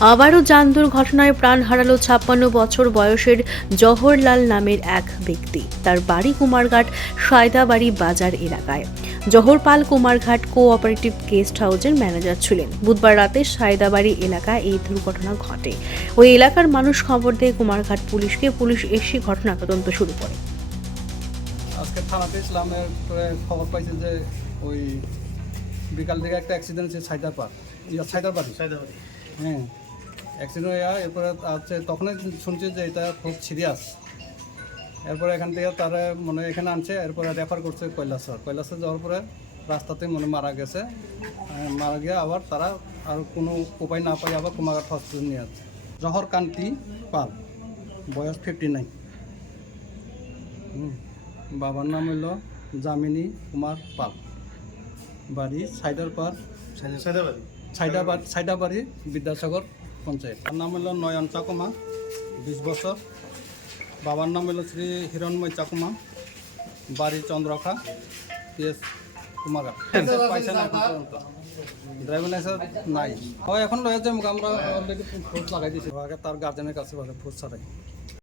আবারও যান দুর্ঘটনায় প্রাণ হারালো ছাপ্পান্ন বছর বয়সের জহরলাল নামের এক ব্যক্তি। তার বাড়ি কুমারঘাট সায়দাবাড়ি বাজার এলাকায়। জহরপাল কুমারঘাট কোঅপারেটিভ গেস্ট হাউসের ম্যানেজার ছিলেন। বুধবার রাতে সায়দাবাড়ি এলাকায় এই দুর্ঘটনা ঘটে। ওই এলাকার মানুষ খবর দিয়ে কুমারঘাট পুলিশকে পুলিশ এসে ঘটনা তদন্ত শুরু করে। আজকে থানাতে ইসলাম এরপরে খবর পাইছে যে ওই বিকাল থেকে একটা অ্যাক্সিডেন্ট হচ্ছে সাইদারপাড় ইয়া সাইদারবাড়ি হ্যাঁ। অ্যাক্সিডেন্ট হয়ে এরপরে হচ্ছে তখনই শুনছি যে এটা খুব সিরিয়াস এরপরে এখান থেকে তারা মনে এখানে আনছে এরপরে রেফার করছে কৈলাসর কৈলাসে যাওয়ার পরে রাস্তাতে মনে মারা গেছে। মারা গিয়ে আবার তারা আর কোনো উপায় না পাই আবার কুমারঘাট হসপিটাল নিয়ে আসছে জহর কান্তি পাল বয়স ফিফটি নাইন বাবার নাম হইল জামিনী কুমার পাল। বাড়ি সাইদারপাড় সাইদাবাড়ি সাইদাবাড়ি বিদ্যাসাগর পঞ্চায়েত। তার নাম হলো নয়ন চাকুমা, বিশ বছর। বাবার নাম হলো শ্রী হিরণময় চাকুমা, বাড়ি চন্দ্রখা, পিএস কুমারা পাইছে না এখন পর্যন্ত। ড্রাইভিং লাইসেন্স নাই। হয় এখন রয়েছে আমরা অলরেডি ফোর্স লাগাই দিয়েছি। আগে তার গার্জেনের কাছে ফোর্স ছাড়াই।